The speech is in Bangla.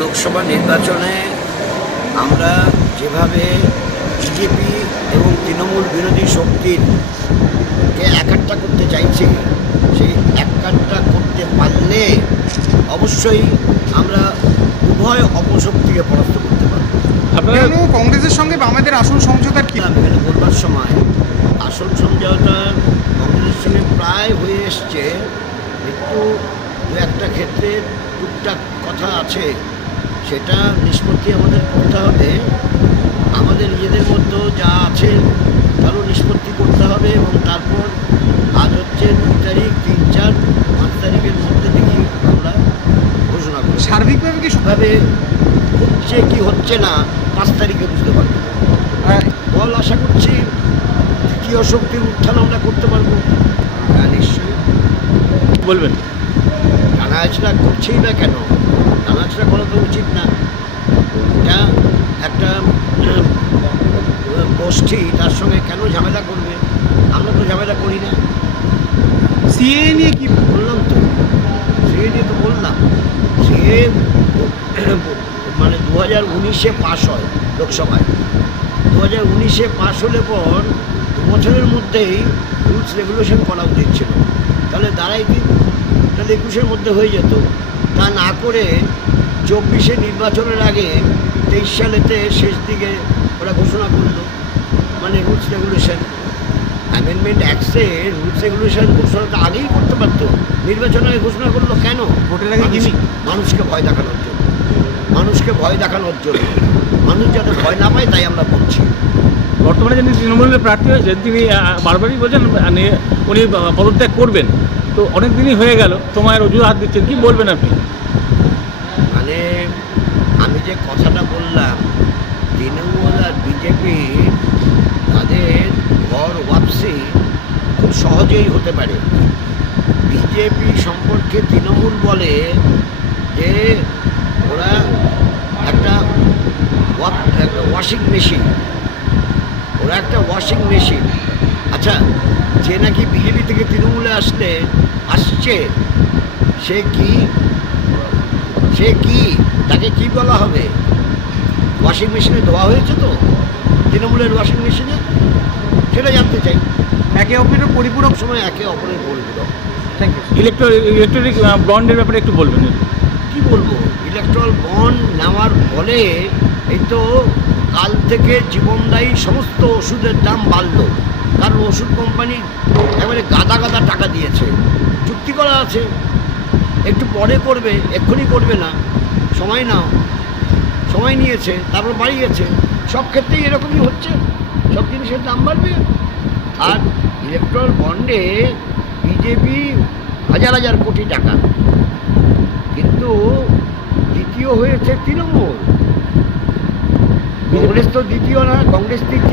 লোকসভা নির্বাচনে আমরা যেভাবে বিজেপি এবং তৃণমূল বিরোধী শক্তির কে একাট্টা করতে চাইছি সেই একাট্টা করতে পারলে অবশ্যই আমরা উভয় অপশক্তিকে পরাস্ত করতে পারব। কংগ্রেসের সঙ্গে বামেদের আসন সমঝোতার কি? আমি এখানে বলবার সময় আসন সমঝোতা কংগ্রেসের সঙ্গে প্রায় হয়ে এসছে একটু দু একটা ক্ষেত্রে টুকটাক কথা আছে সেটা নিষ্পত্তি আমাদের করতে হবে। আমাদের নিজেদের মধ্যেও যা আছে তারও নিষ্পত্তি করতে হবে এবং তারপর আজ হচ্ছে দুই তারিখ তিন চার পাঁচ তারিখের মধ্যে দেখি আমরা ঘোষণা করি। সার্বিকভাবে কি কীভাবে হচ্ছে কি হচ্ছে না পাঁচ তারিখে বুঝতে পারব। আহ, বল আশা করছি তৃতীয় শক্তির উত্থান আমরা করতে পারব। হ্যাঁ নিশ্চয়ই। বলবেন। টানাছড়া করছেই না কেন? টানাছড়া করা তো উচিত না। এটা একটা গোষ্ঠী তার সঙ্গে কেন ঝামেলা করবে? আমরা তো ঝামেলা করি না। সিএ নিয়ে কি বললাম তো। সে নিয়ে তো বললাম। সে মানে দু হাজার উনিশে পাশ হয় লোকসভায়। দু হাজার উনিশে পাশ হলে পর দু বছরের মধ্যেই রুলস রেগুলেশন করা উচিত ছিল। তাহলে দাঁড়াই কি? তাহলে একুশের মধ্যে হয়ে যেত। তা না করে চব্বিশে নির্বাচনের আগে তেইশ সালেতে শেষ দিকে ওরা ঘোষণা করল মানে রুলস রেগুলেশন। অ্যামেন্ডমেন্ট অ্যাক্টে রুলস রেগুলেশন ঘোষণাটা আগেই করতে পারত। পারতো নির্বাচনে ঘোষণা করল কেন? ভোটের আগে মানুষ- মানুষকে ভয় দেখানোর জন্য। মানুষকে ভয় দেখানোর জন্য। মানুষ যাতে ভয় না পায় তাই আমরা বলছি। বর্তমানে যিনি তৃণমূলের প্রার্থী হয়েছেন তিনি বারবারই বলছেন মানে উনি পদত্যাগ করবেন। তো অনেক দিনই হয়ে গেল সময়ের অজুহাত দিচ্ছেন, কি বলবেন আপনি? মানে আমি যে কথাটা বললাম, তৃণমূল আর বিজেপি তাদের ঘর ওয়াপসি খুব সহজেই হতে পারে। বিজেপি সম্পর্কে তৃণমূল বলে যে ওরা একটা ওয়াশিং মেশিন ওরা একটা ওয়াশিং মেশিন আচ্ছা যে নাকি বিজেপি থেকে তৃণমূলে আসলে আসছে সে কি? সে কি? তাকে কি বলা হবে? ওয়াশিং মেশিনে ধোয়া হয়েছে তো? তৃণমূলের ওয়াশিং মেশিনে? সেটা জানতে চাই। একে অপরের পরিপূরক সময় একে অপরের পরিপূরক থ্যাংক ইউ ইলেকট্রো ইলেকট্রনিক বন্ডের ব্যাপারে একটু বলবেন। কি বলব? ইলেকট্রাল বন্ড নেওয়ার ফলে এই তো কাল থেকে জীবনদায়ী সমস্ত ওষুধের দাম বাড়লো। কারণ ওষুধ কোম্পানি একেবারে গাদা গাদা টাকা দিয়েছে। চুক্তি করা আছে। একটু পরে করবে, এক্ষুনি করবে না। সময় নাও। সময় নিয়েছে, তারপর বাড়িয়েছে সব ক্ষেত্রেই এরকমই হচ্ছে। সব জিনিসের দাম বাড়বে। আর ইলেকট্রাল বন্ডে বিজেপি হাজার হাজার কোটি টাকা। কিন্তু দ্বিতীয় হয়েছে তৃণমূল। কংগ্রেস তো দ্বিতীয় না, কংগ্রেস তৃতীয়।